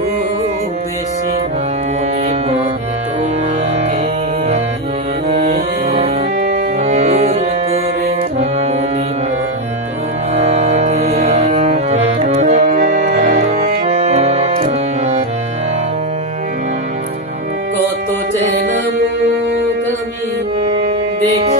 খুব বেশি মনে পড়ে তোমাকে, ভুল করে মনে পড়ে তোমাকে। কত চেনা মুখ আমি দেখি